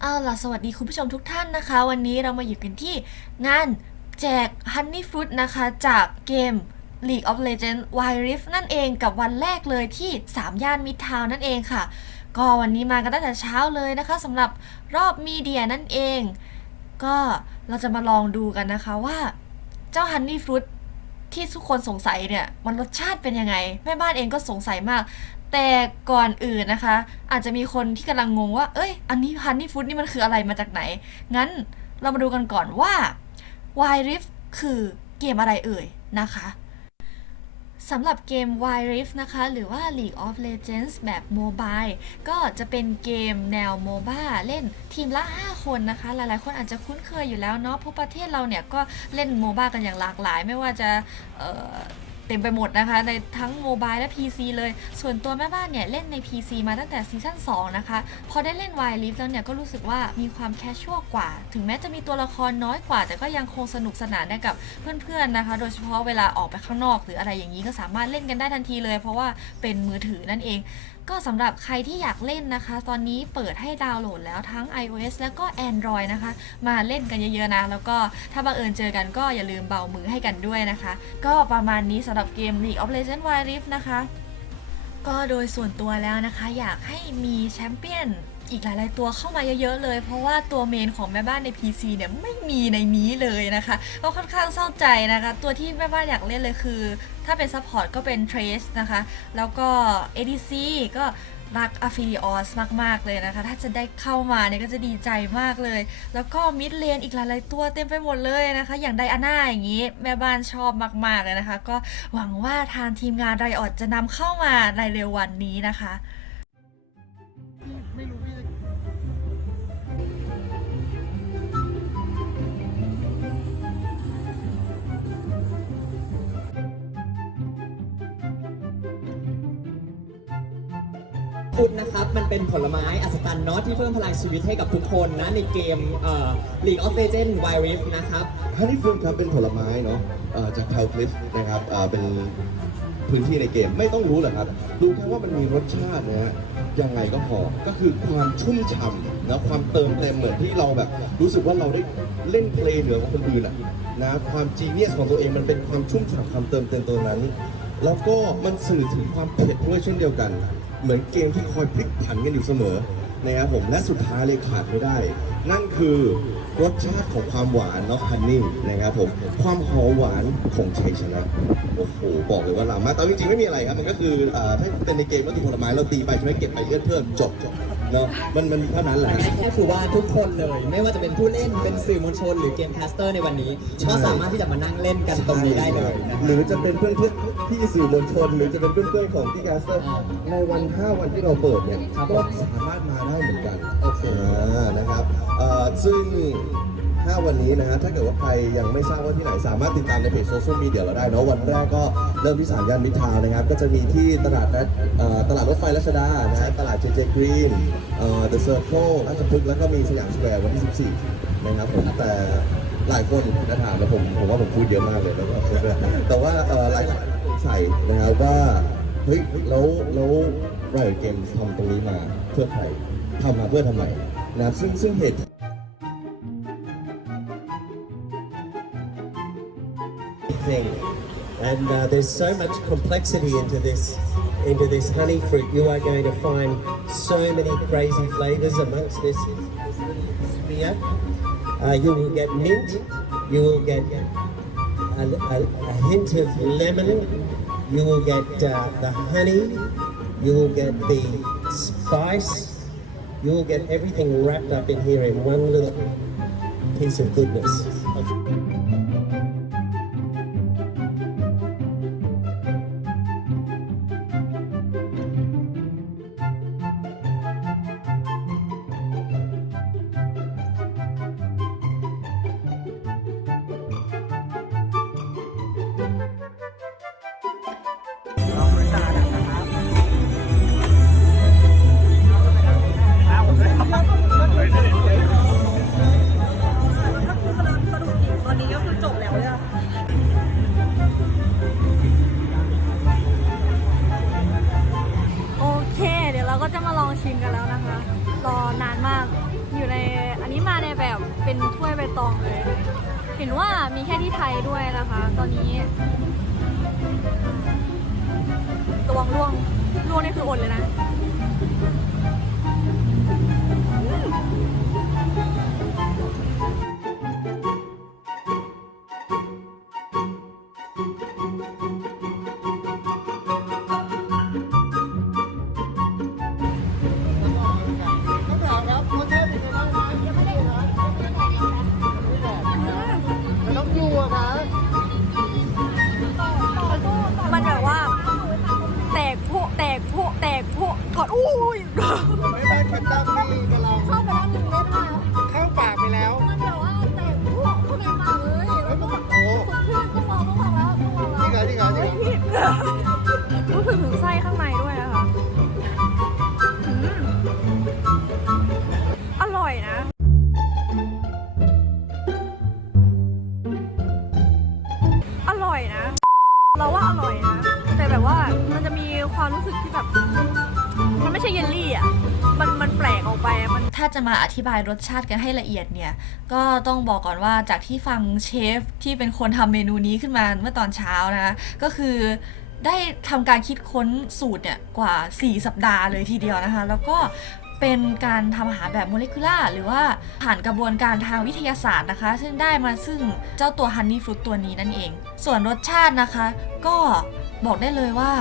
เอาล่ะ สวัสดีคุณผู้ชมทุกท่านนะคะ วันนี้เรามาอยู่กันที่งานแจก Honey Fruit นะคะ จากเกม League of Legends Wild Rift นั่นเองกับวันแรกเลยที่ 3 ย่านมิดทาวนั่นเองค่ะ ก็วันนี้มากันตั้งแต่เช้าเลยนะคะสำหรับรอบมีเดียนั่นเอง ก็เราจะมาลองดูกันนะคะว่าเจ้า Honey Fruit ที่ทุกคนสงสัยเนี่ย มันรสชาติเป็นยังไง แม่บ้านเองก็สงสัยมาก แต่ก่อนอื่นนะคะ อาจจะมีคนที่กำลังงงว่า เอ้ย อันนี้ฮันนี่ฟู้ดนี่มันคืออะไรมาจากไหน งั้นเรามาดูกันก่อนว่า Wild Rift คือเกมอะไรเอ่ยนะคะสำหรับเกม Wild Rift นะคะ หรือว่า League of Legends แบบโมบายก็จะเป็นเกมแนวโมบ้าเล่นทีมละ 5 คนนะคะ หลายๆ คนอาจจะคุ้นเคยอยู่แล้วเนาะเพราะประเทศเราเนี่ยก็เล่นโมบ้ากันอย่างหลากหลาย ไม่ว่าจะ เต็มไปหมดนะคะ ในทั้งโมบายและ PC เลย ส่วนตัวแม่บ้านเนี่ย เล่นใน PC มาตั้งแต่ซีซั่น2นะคะ พอได้เล่น Wild Rift แล้วเนี่ย ก็รู้สึกว่ามีความแคชชวลกว่า ถึงแม้จะมีตัวละครน้อยกว่า แต่ก็ยังคงสนุกสนานได้กับเพื่อนๆนะคะ โดยเฉพาะเวลาออกไปข้างนอก หรืออะไรอย่างนี้ก็สามารถเล่นกันได้ทันทีเลย เพราะว่าเป็นมือถือนั่นเอง ก็สำหรับใครที่อยากเล่นนะคะ ตอนนี้เปิดให้ดาวน์โหลดแล้วทั้ง iOS แล้วก็ Android นะคะ มาเล่นกันเยอะๆนะ แล้วก็ถ้าบังเอิญเจอกันก็อย่าลืมเบามือให้กันด้วยนะคะ ก็ประมาณนี้สำหรับเกม League of Legends Wild Rift นะคะ ก็โดยส่วนตัวแล้วนะคะ อยากให้มีแชมเปี้ยน อีกหลาย ๆ ตัวเข้ามาเยอะ ๆ เลย เพราะว่าตัวเมนของแม่บ้านใน PC เนี่ยไม่มีในนี้เลยนะคะก็ค่อนข้างเศร้าใจนะคะ ตัวที่แม่บ้านอยากเล่นเลยคือ ถ้าเป็นซัพพอร์ตก็เป็น Trace นะคะ แล้วก็ ADC ก็รัก a p h i l i o s มาก ๆ เลยนะคะ ถ้าจะได้เข้ามาเนี่ยก็จะดีใจมากเลย แล้วก็มิดเลนอีกหลาย ๆ ตัวเต็มไปหมดเลยนะคะ อย่างไดอาน่าอย่างนี้ แม่บ้านชอบมาก ๆ เลยนะคะ ก็หวังว่าทางทีมงานไรออดจะนำเข้ามาในเร็ววันนี้นะคะ ฟุตนะครับ มันเป็นผลไม้อัศจรรย์เนาะที่เพิ่มพลังชีวิตให้กับทุกคนนะ ในเกมเอ่อ League of Legends Wild Rift นะครับฮันนี่ฟรุตครับเป็นผลไม้เนาะเอ่อจากเทลคลิฟนะครับเอ่อเป็นพื้นที่ในเกมไม่ต้องรู้หรอกครับรู้แค่ว่ามันมีรสชาตินะฮะยังไงก็พอก็คือความชุ่มฉ่ำนะความเติมเต็มเหมือนที่เราแบบ รู้สึกว่าเราได้เล่นเพลงเหนือกว่าคนอื่นอะนะความจีเนียสของตัวเองมันเป็นความชุ่มฉ่ำความเติมเต็มตัวนั้น แล้วก็มันสื่อถึงความเผ็ดด้วยเช่นเดียวกัน เหมือนเกมที่คอยพลิกผันกันอยู่เสมอนะครับผมและสุดท้ายเลยขาดไม่ได้ นั่นคือรสชาติของความหวานเนาะฮันนี่นะครับผมความหอมหวานของชัยชนะโอ้โหบอกเลยว่าล้ำมากแต่จริงๆไม่มีอะไรครับมันก็คือถ้าเป็นในเกมก็คือผลไม้เราตีไปใช่ไหมเก็บไปเลือดเพิ่มจบ เนาะมันมันมีเท่านั้นแหละ ก็คือว่าทุกคนเลยไม่ว่าจะเป็นผู้เล่นเป็นสื่อมวลชน หรือเกมแคสเตอร์ในวันนี้ก็สามารถที่จะมานั่งเล่นกันตรงนี้ได้เลยนะคหรับ รือจะเป็นเพื่อนเพื่อนๆที่สื่อมวลชน หรือจะเป็นเพื่อนเพื่อนๆของที่แคสเตอร์อ่าในวัน 5 วันที่เราเปิดเนี่ยครับก็สามารถมาได้เหมือนกันโอเคอ่านะครับเอ่อซึ่ง 5 วันนี้นะฮะถ้าเกิดว่าใครยังไม่ทราบว่าที่ไหนสามารถติดตามในเพจโซเชียลมีเดียเราได้เนาะวันแรกก็เริ่มที่สามย่านมิตรทาวน์นะครับ ก็จะมีที่ตลาดนัดเอ่อตลาดรถไฟรัชดานะฮะตลาดเจเจ กรีนเอ่อเดอะเซอร์เคิลราชพฤกษ์แล้วก็มีสยามสแควร์วันที่ 14 นะครับผมแต่หลายคนนะถามแล้วผมผมว่าผมพูดเยอะมากเลยแล้วก็แต่ว่าเอ่อหลายคนสงสัยนะครับว่าเฮ้ยแล้วแล้วไรเกมทำตรงนี้มาเพื่อใครทำมาเพื่อทำไมนะซึ่งซึ่งเหตุ thing. And uh, there's so much complexity into this into this honey fruit. You are going to find so many crazy flavors amongst this sphere. Uh, you will get mint. You will get a, a, a hint of lemon. You will get uh, the honey. You will get the spice. You will get everything wrapped up in here in one little piece of goodness. นว่ามีแค่ที่ไทยด้วยนะคะ ตอนนี้ระวังร่วงร่วงนี่คืออดเลยนะ แตกโพะก่อนอุ้ยไม่ได้แคปตันที่กำลังเข้าไปแล้วหนึ่งเม็ดค่ะเข้าปากไปแล้วมันแบบว่าแตกโพะเข้าในปากเลยแล้วก็โอ้สดชื่นต้องลองต้องลองแล้วต้องลองแล้วจริงเหรอจริงเหรอจริงเหรอรู้สึกถึงไส้ข้างในด้วยนะคะอืมอร่อยนะอร่อยนะ เราว่าอร่อยนะแต่แบบ ว่ามันจะมีความรู้สึกที่แบบ มันไม่ใช่เยลลี่อะ มันมันแปลกออกไปมันถ้าจะมาอธิบายรสชาติกันให้ละเอียดเนี่ย ก็ต้องบอกก่อนว่าจากที่ฟังเชฟที่เป็นคนทำเมนูนี้ขึ้นมาเมื่อตอนเช้านะคะก็คือได้ทำการคิดค้นสูตรเนี่ยกว่า 4 สัปดาห์เลยทีเดียวนะคะ แล้วก็เป็นการทำอาหารแบบโมเลกุล่าร์หรือว่าผ่านกระบวนการทางวิทยาศาสตร์นะคะ ซึ่งได้มาซึ่งเจ้าตัวฮันนี่ฟรุตตัวนี้นั่นเอง ส่วนรสชาตินะคะ ก็ บอกได้เลยว่า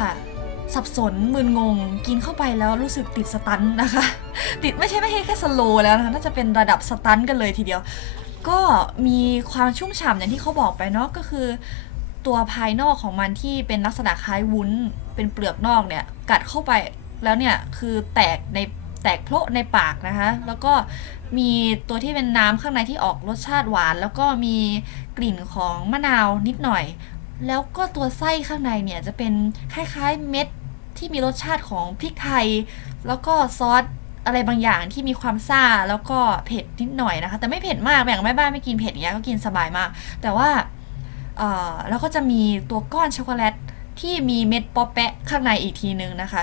สับสนมึนงง กินเข้าไปแล้วรู้สึกติดสตันนะคะ ติดไม่ใช่ไม่ใช่แค่สโลว์แล้วนะคะน่าจะเป็นระดับสตันกันเลยทีเดียว ก็มีความชุ่มฉ่ำอย่างที่เขาบอกไปเนาะก็คือ ตัวภายนอกของมันที่เป็นลักษณะคล้ายวุ้น เป็นเปลือกนอกเนี่ย กัดเข้าไปแล้วเนี่ยคือแตกในแตกโพะในปากนะคะ แล้วก็มีตัวที่เป็นน้ำข้างในที่ออกรสชาติหวาน แล้วก็มีกลิ่นของมะนาวนิดหน่อย แล้วก็ตัวไส้ข้างในเนี่ยจะเป็นคล้ายๆเม็ดที่มีรสชาติของพริกไทย แล้วก็ซอสอะไรบางอย่างที่มีความซ่าแล้วก็เผ็ดนิดหน่อยนะคะ แต่ไม่เผ็ดมากอย่างแม่บ้านไม่กินเผ็ดอย่างเงี้ยก็กินสบายมาก แต่ว่าเอ่อแล้วก็จะมีตัวก้อนช็อกโกแลตที่มีเม็ดป๊อปแปะข้างในอีกทีนึงนะคะ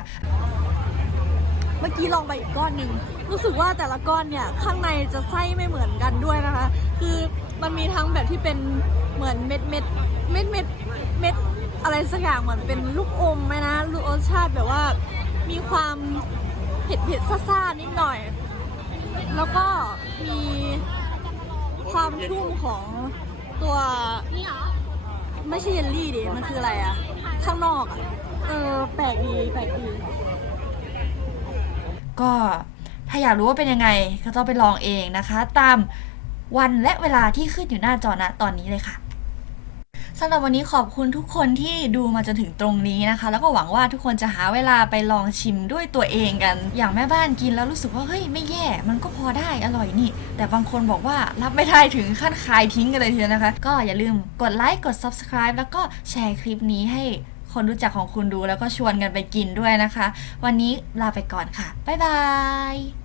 เมื่อกี้ลองไปอีกก้อนหนึ่งรู้สึกว่าแต่ละก้อนเนี่ยข้างในจะไส้ไม่เหมือนกันด้วยนะคะ คือมันมีทั้งแบบที่เป็นเหมือนเม็ดเม็ดเม็ดเม็ด เม็ดอะไรสักอย่างเหมือนเป็นลูกอมไหมนะรสชาติแบบว่ามีความเผ็ดเผ็ดซ่าๆนิดหน่อย แล้วก็มีความชุ่มของตัวไม่ใช่เยลลี่ดิมันคืออะไรอะข้างนอกอะเออแปลกดีแปลกดีก็ถ้าอยากรู้ว่าเป็นยังไงก็ต้องไปลองเองนะคะ ตามวันและเวลาที่ขึ้นอยู่หน้าจอณตอนนี้เลยค่ะำหรับวันนี้ขอบคุณทุกคนที่ดูมาจนถึงตรงนี้นะคะ แล้วก็หวังว่าทุกคนจะหาเวลาไปลองชิมด้วยตัวเองกัน อย่างแม่บ้านกินแล้วรู้สึกว่าเฮ้ยไม่แย่ มันก็พอได้อร่อยนี่ แต่บางคนบอกว่ารับไม่ได้ถึงขั้นคายทิ้งกันเลยทีเดียวนะคะ ก็อย่าลืมกดไลค์กด subscribe แล้วก็แชร์คลิปนี้ให้คนรู้จักของคุณดูแล้วก็ชวนกันไปกินด้วยนะคะ วันนี้ลาไปก่อนค่ะบ๊ายบาย